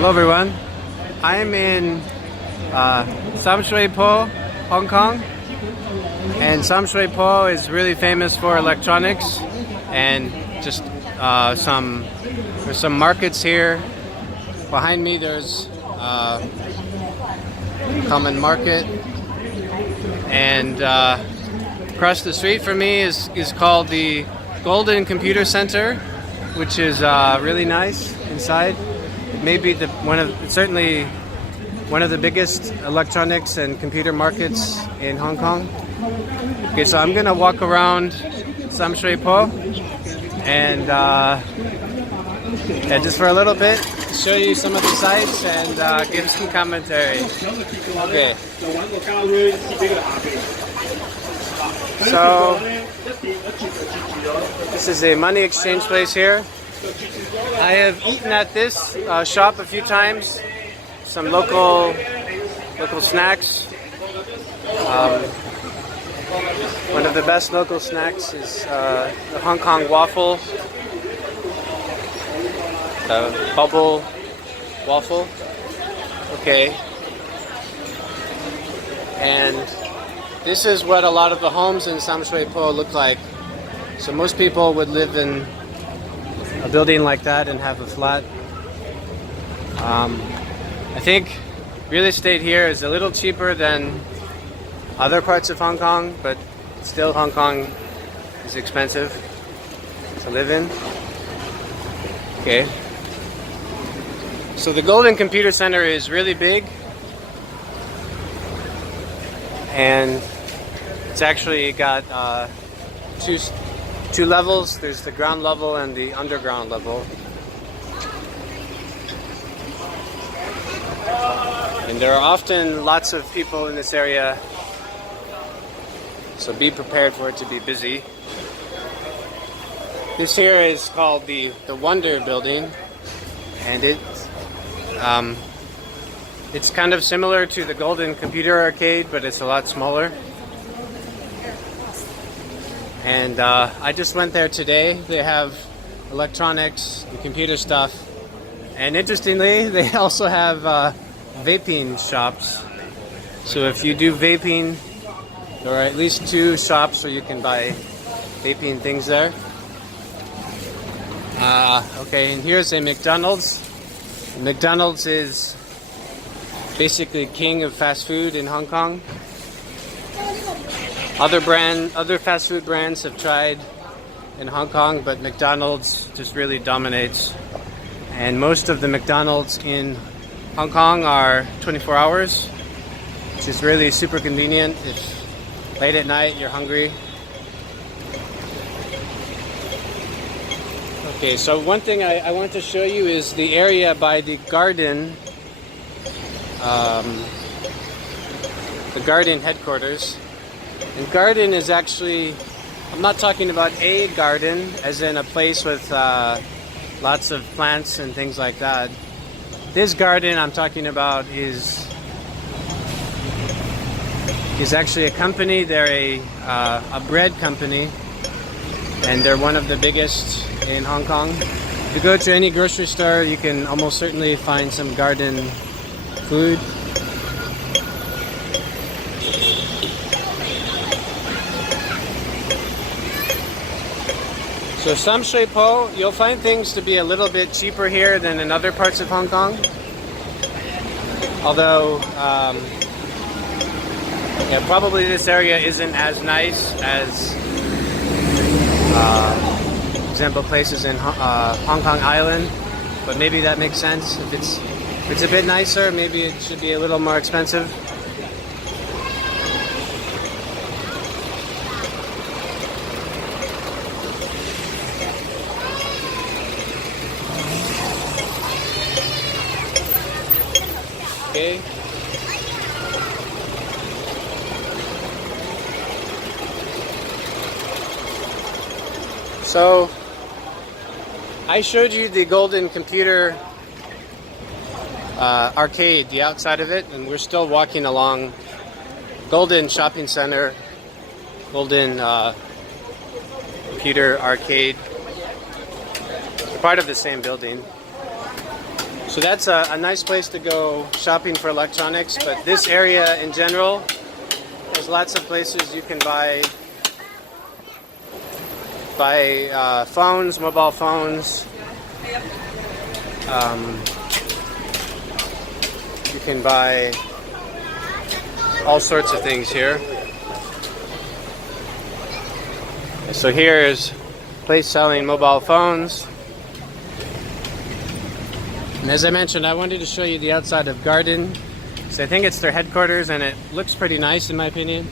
Hello everyone. I'm in Sham Shui Po, Hong Kong, and Sham Shui Po is really famous for electronics and just there's some markets here. Behind me there's Common Market, and across the street from me is called the Golden Computer Center, which is really nice inside. Maybe certainly one of the biggest electronics and computer markets in Hong Kong. Okay, so I'm gonna walk around Sham Shui Po and just for a little bit, show you some of the sights and give some commentary. Okay. So this is a money exchange place here. I have eaten at this shop a few times. Some local snacks. One of the best local snacks is the Hong Kong waffle, the bubble waffle. Okay. And this is what a lot of the homes in Sham Shui Po look like. So most people would live in a building like that and have a flat. I think real estate here is a little cheaper than other parts of Hong Kong, but still Hong Kong is expensive to live in. Okay. So the Golden Computer Center is really big, and it's actually got two levels. There's the ground level and the underground level. And there are often lots of people in this area, so be prepared for it to be busy. This here is called the Wonder Building, and it's kind of similar to the Golden Computer Arcade, but it's a lot smaller. And I just went there today. They have electronics and computer stuff. And interestingly, they also have vaping shops. So if you do vaping, there are at least 2 shops where you can buy vaping things there. Okay, and here's a McDonald's. McDonald's is basically king of fast food in Hong Kong. Other fast food brands have tried in Hong Kong, but McDonald's just really dominates. And most of the McDonald's in Hong Kong are 24 hours, which is really super convenient if late at night you're hungry. Okay, so one thing I want to show you is the area by the garden, headquarters. And garden is actually, I'm not talking about a garden, as in a place with lots of plants and things like that. This garden I'm talking about is actually a company. They're a bread company, and they're one of the biggest in Hong Kong. If you go to any grocery store, you can almost certainly find some garden food. So Sham Shui Po, you'll find things to be a little bit cheaper here than in other parts of Hong Kong. Although, yeah, probably this area isn't as nice as, for example, places in Hong Kong Island. But maybe that makes sense. If it's a bit nicer, maybe it should be a little more expensive. Okay. So I showed you the Golden Computer Arcade, the outside of it, and we're still walking along Golden Shopping Center, Golden Computer Arcade. They're part of the same building. So that's a nice place to go shopping for electronics, but this area in general, there's lots of places you can buy phones, mobile phones. You can buy all sorts of things here. So here's a place selling mobile phones. And as I mentioned, I wanted to show you the outside of Garden. So I think it's their headquarters, and it looks pretty nice in my opinion.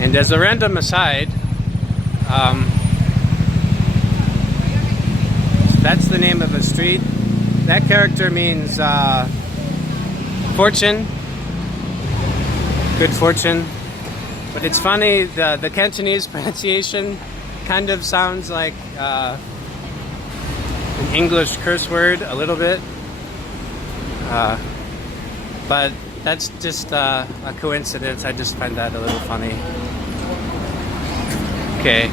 And as a random aside, that's the name of a street. That character means fortune, good fortune. But it's funny, the Cantonese pronunciation kind of sounds like an English curse word a little bit. But that's just a coincidence. I just find that a little funny. Okay.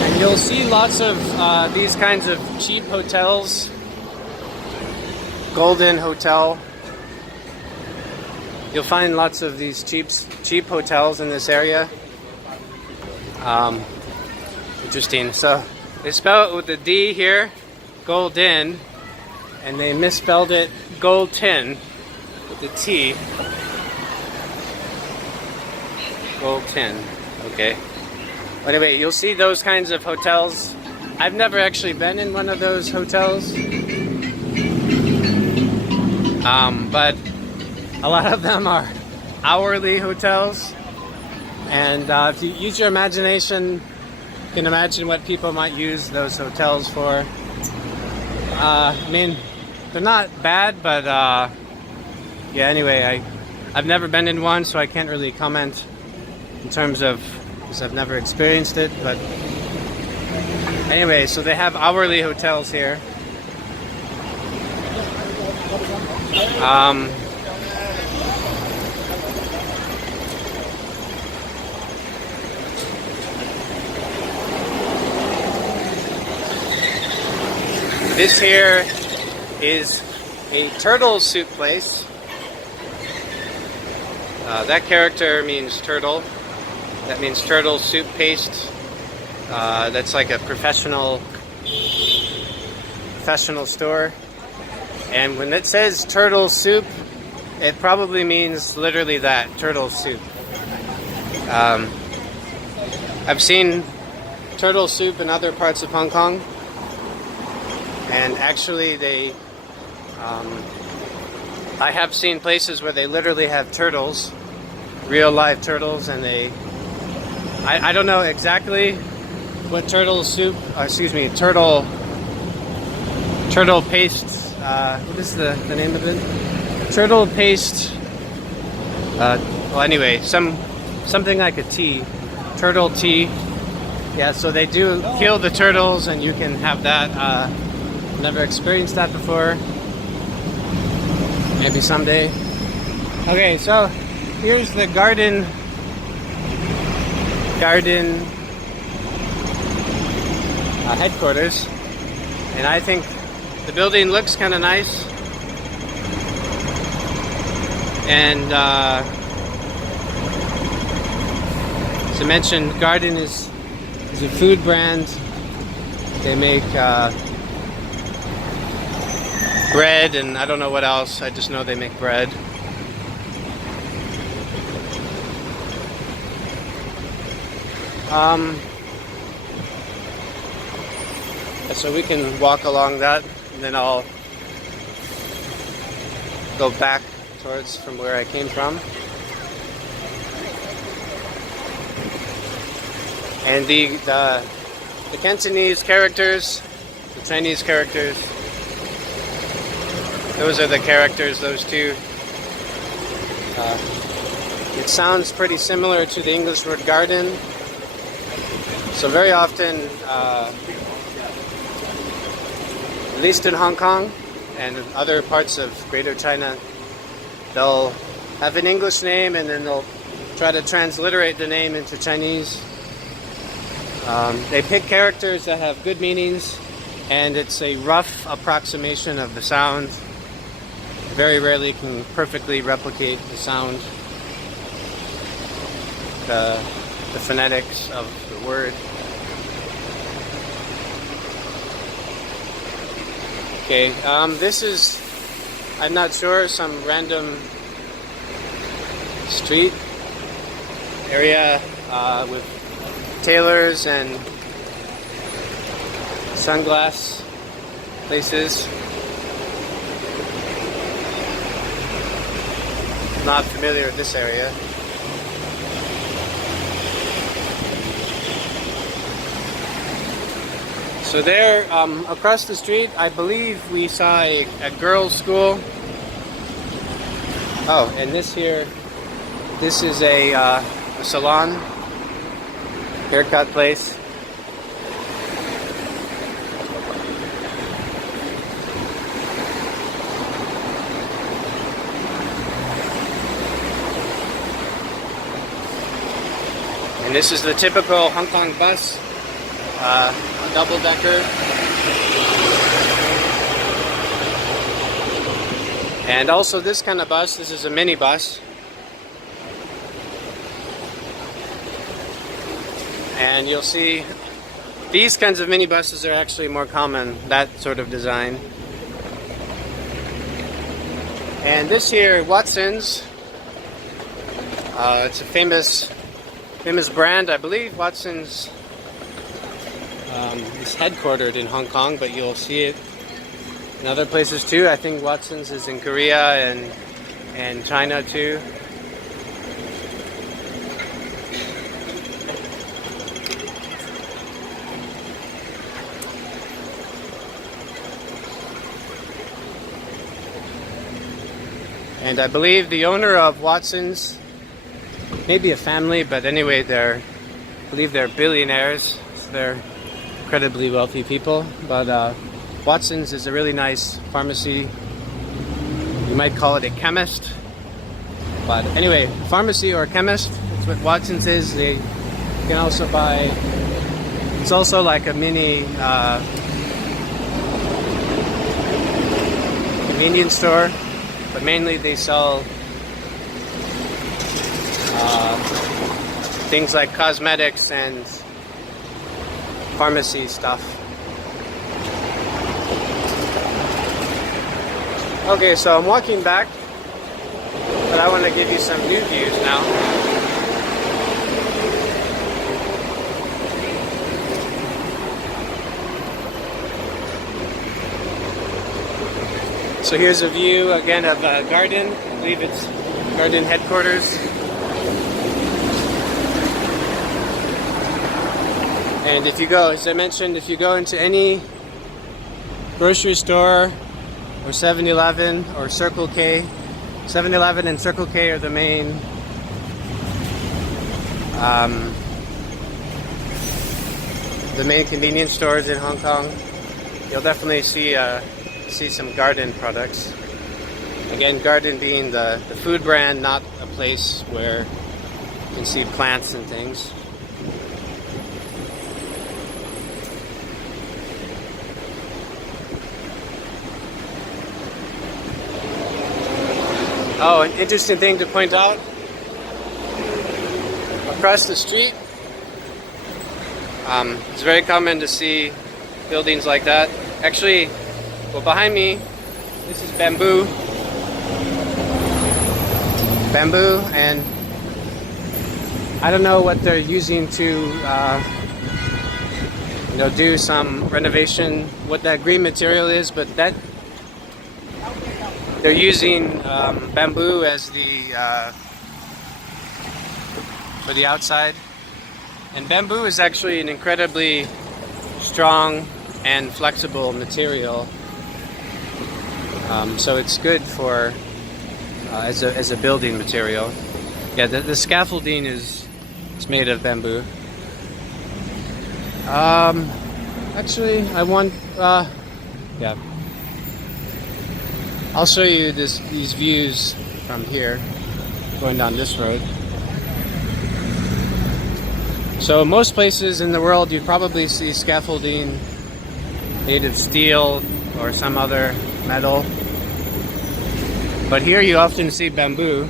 And you'll see lots of these kinds of cheap hotels. Golden Hotel. You'll find lots of these cheap hotels in this area. Interesting. So they spell it with a D here, Golden, and they misspelled it Gold-tin with a T. Gold-tin. Okay. Anyway, you'll see those kinds of hotels. I've never actually been in one of those hotels. But a lot of them are hourly hotels, and if you use your imagination, you can imagine what people might use those hotels for. I mean, they're not bad, but yeah, anyway, I've never been in one, so I can't really comment in terms of, because I've never experienced it, but anyway, so they have hourly hotels here. This here is a turtle soup place. That character means turtle. That means turtle soup paste. That's like a professional store. And when it says turtle soup, it probably means literally that, turtle soup. I've seen turtle soup in other parts of Hong Kong, and actually I have seen places where they literally have turtles, real live turtles, and I don't know exactly what turtle soup, turtle paste. What is the name of it? Turtle paste. Well, anyway, something like a tea, turtle tea. Yeah, so they do kill the turtles, and you can have that. Never experienced that before. Maybe someday. Okay, so here's the garden headquarters, and I think the building looks kind of nice, and as I mentioned, Garden is a food brand. They make bread, and I don't know what else. I just know they make bread. So we can walk along that, and then I'll go back towards from where I came from. And the Cantonese characters, the Chinese characters, those are the characters, those two. It sounds pretty similar to the English word garden. So very often, at least in Hong Kong, and other parts of Greater China, they'll have an English name and then they'll try to transliterate the name into Chinese. They pick characters that have good meanings, and it's a rough approximation of the sound. Very rarely can perfectly replicate the sound, the phonetics of the word. Okay, this is, I'm not sure, some random street area with tailors and sunglass places. Not familiar with this area. So there, across the street, I believe we saw a girls' school. Oh, and this here, this is a salon, haircut place. And this is the typical Hong Kong bus, a double-decker. And also this kind of bus, this is a mini bus. And you'll see these kinds of mini buses are actually more common, that sort of design. And this here, Watson's, it's a famous brand. I believe Watson's is headquartered in Hong Kong, but you'll see it in other places too. I think Watson's is in Korea and China too. And I believe the owner of Watson's, maybe a family, but anyway, I believe they're billionaires. So they're incredibly wealthy people. But Watson's is a really nice pharmacy. You might call it a chemist. But anyway, pharmacy or chemist, that's what Watson's is. They can also buy, it's also like a mini convenience store. But mainly they sell things like cosmetics and pharmacy stuff. Okay, so I'm walking back, but I want to give you some new views now. So here's a view again of a garden. I believe it's garden headquarters. And if you go, as I mentioned, if you go into any grocery store or 7-Eleven or Circle K, 7-Eleven and Circle K are the main convenience stores in Hong Kong. You'll definitely see some garden products. Again, garden being the food brand, not a place where you can see plants and things. Oh, an interesting thing to point out, across the street, it's very common to see buildings like that. Actually, well, behind me, this is bamboo. Bamboo, and I don't know what they're using to, do some renovation. What that green material is, but that they're using bamboo as for the outside. And bamboo is actually an incredibly strong and flexible material. So it's good for as a building material. Yeah, the scaffolding is made of bamboo. Actually, I want yeah. I'll show you these views from here, going down this road. So most places in the world you probably see scaffolding made of steel or some other metal. But here you often see bamboo.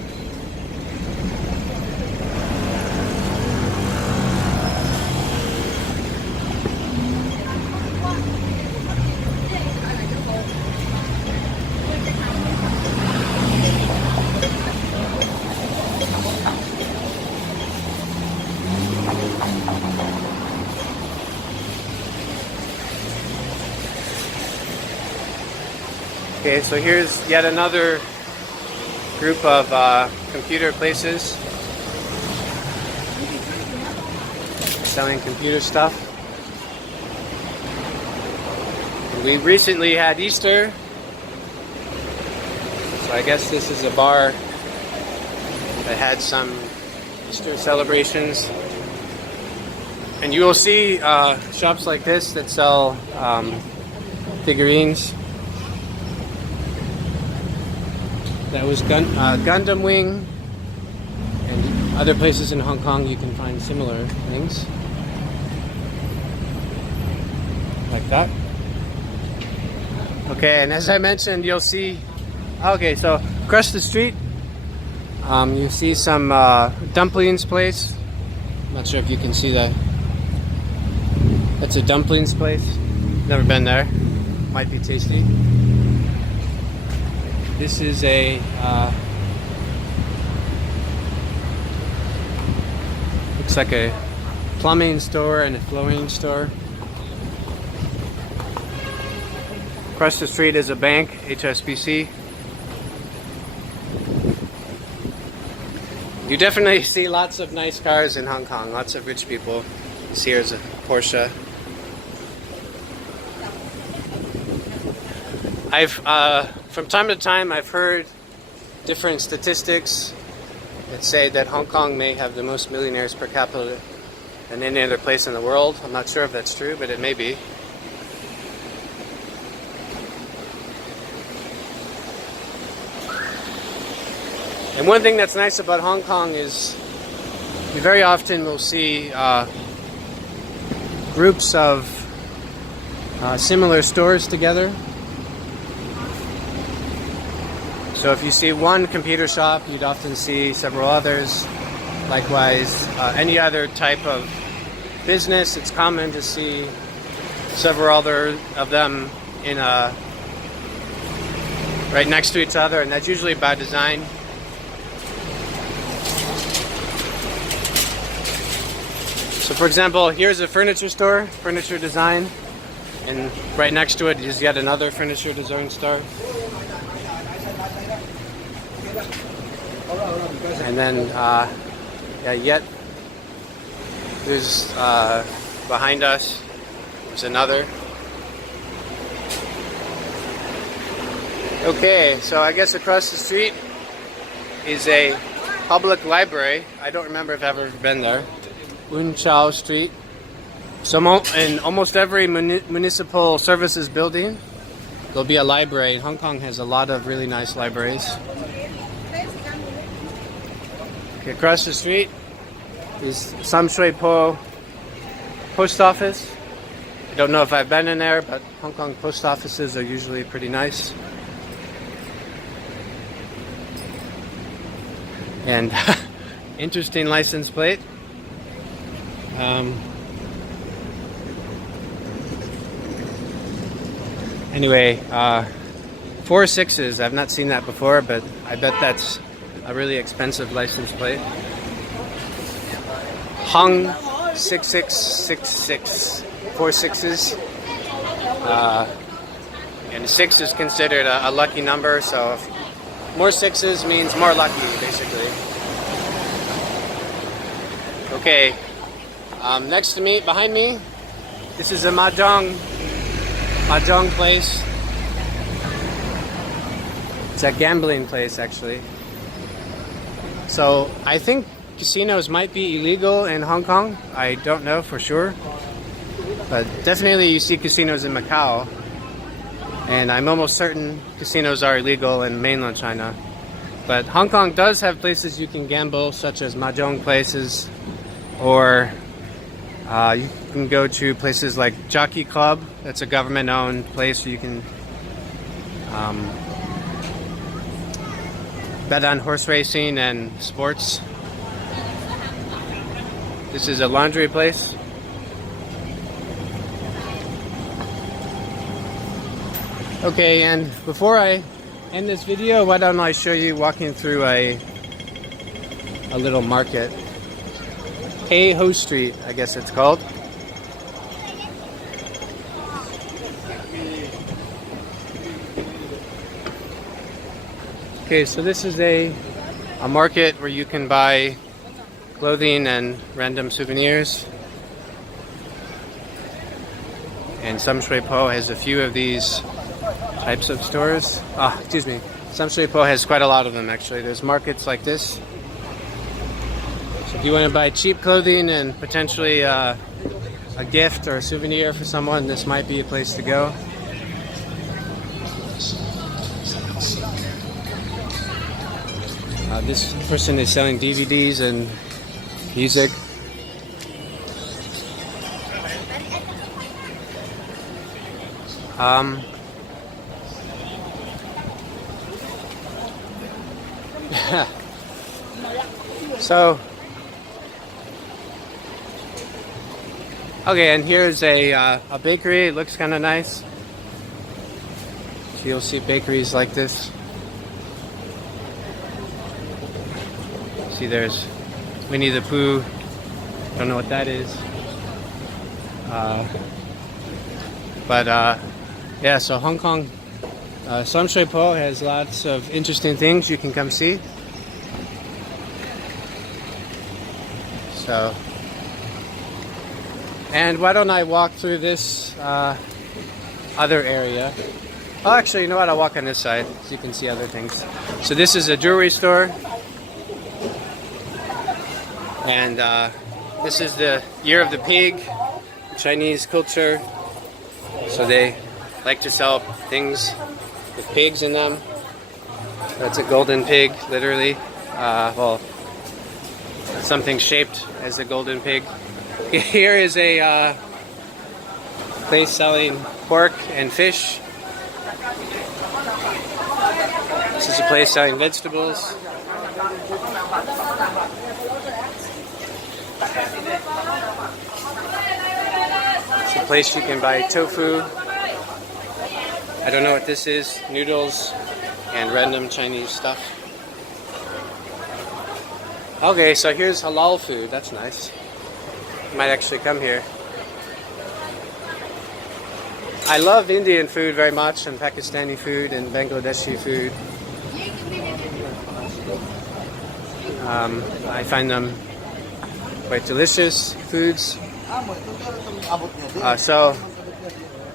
Okay, so here's yet another group of computer places selling computer stuff. And we recently had Easter, so I guess this is a bar that had some Easter celebrations. And you will see shops like this that sell figurines. That was Gundam Wing, and other places in Hong Kong you can find similar things like that. Okay, and as I mentioned, you'll see. Okay, so across the street, you see some dumplings place. I'm not sure if you can see that. That's a dumplings place. Never been there. Might be tasty. This is a looks like a plumbing store and a flooring store. Across the street is a bank, HSBC. You definitely see lots of nice cars in Hong Kong, lots of rich people. This here is a Porsche. From time to time I've heard different statistics that say that Hong Kong may have the most millionaires per capita than any other place in the world. I'm not sure if that's true, but it may be. And one thing that's nice about Hong Kong is you very often will see groups of similar stores together. So if you see one computer shop, you'd often see several others. Likewise, any other type of business, it's common to see several other of them in right next to each other, and that's usually by design. So for example, here's a furniture store, furniture design, and right next to it is yet another furniture design store. And then, yet there's behind us, there's another. Okay, so I guess across the street is a public library. I don't remember if I've ever been there. Wun Chau Street. So in almost every municipal services building, there'll be a library. Hong Kong has a lot of really nice libraries. Okay, across the street is Sham Shui Po post office. I don't know if I've been in there, but Hong Kong post offices are usually pretty nice. And interesting license plate. Anyway, 4 6s. I've not seen that before, but I bet that's a really expensive license plate. Hung 6666. 4 6s. And 6 is considered a lucky number, so more 6s means more lucky, basically. Okay, next to me, behind me, this is a mahjong place. It's a gambling place, actually. So I think casinos might be illegal in Hong Kong. I don't know for sure, but definitely you see casinos in Macau. And I'm almost certain casinos are illegal in mainland China. But Hong Kong does have places you can gamble, such as mahjong places, or you can go to places like Jockey Club. That's a government-owned place where you can bet on horse racing and sports. This is a laundry place. Okay, and before I end this video, why don't I show you walking through a little market. Hey Ho Street, I guess it's called. Okay, so this is a market where you can buy clothing and random souvenirs. And Sham Shui Po has a few of these types of stores. Excuse me. Sham Shui Po has quite a lot of them, actually. There's markets like this. So if you want to buy cheap clothing and potentially a gift or a souvenir for someone, this might be a place to go. This person is selling DVDs and music. So, okay, and here's a bakery. It looks kind of nice. So you'll see bakeries like this. See, there's Winnie the Pooh. Don't know what that is. Yeah, so Hong Kong, Sham Shui Po has lots of interesting things you can come see. So, and why don't I walk through this other area? Oh, actually, you know what? I'll walk on this side so you can see other things. So this is a jewelry store. And this is the Year of the Pig, Chinese culture. So they like to sell things with pigs in them. That's a golden pig, literally. Well, something shaped as a golden pig. Here is a place selling pork and fish. This is a place selling vegetables. It's a place you can buy tofu. I don't know what this is. Noodles and random Chinese stuff. Okay, so here's halal food. That's nice. Might actually come here. I love Indian food very much, and Pakistani food, and Bangladeshi food. I find them quite delicious foods.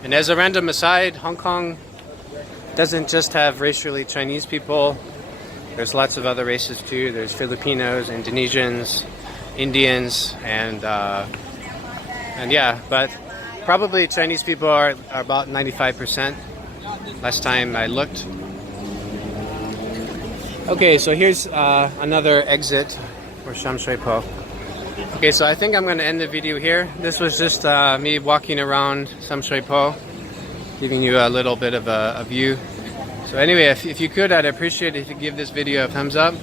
And as a random aside, Hong Kong doesn't just have racially Chinese people. There's lots of other races too. There's Filipinos, Indonesians, Indians, and yeah, but probably Chinese people are about 95% last time I looked. Okay, so here's another exit for Sham Shui Po. Okay, so I think I'm going to end the video here. This was just me walking around Sham Shui Po, giving you a little bit of a view. So anyway, if you could, I'd appreciate it if you give this video a thumbs up.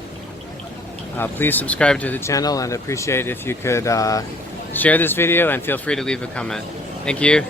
Please subscribe to the channel, and I'd appreciate if you could share this video, and feel free to leave a comment. Thank you.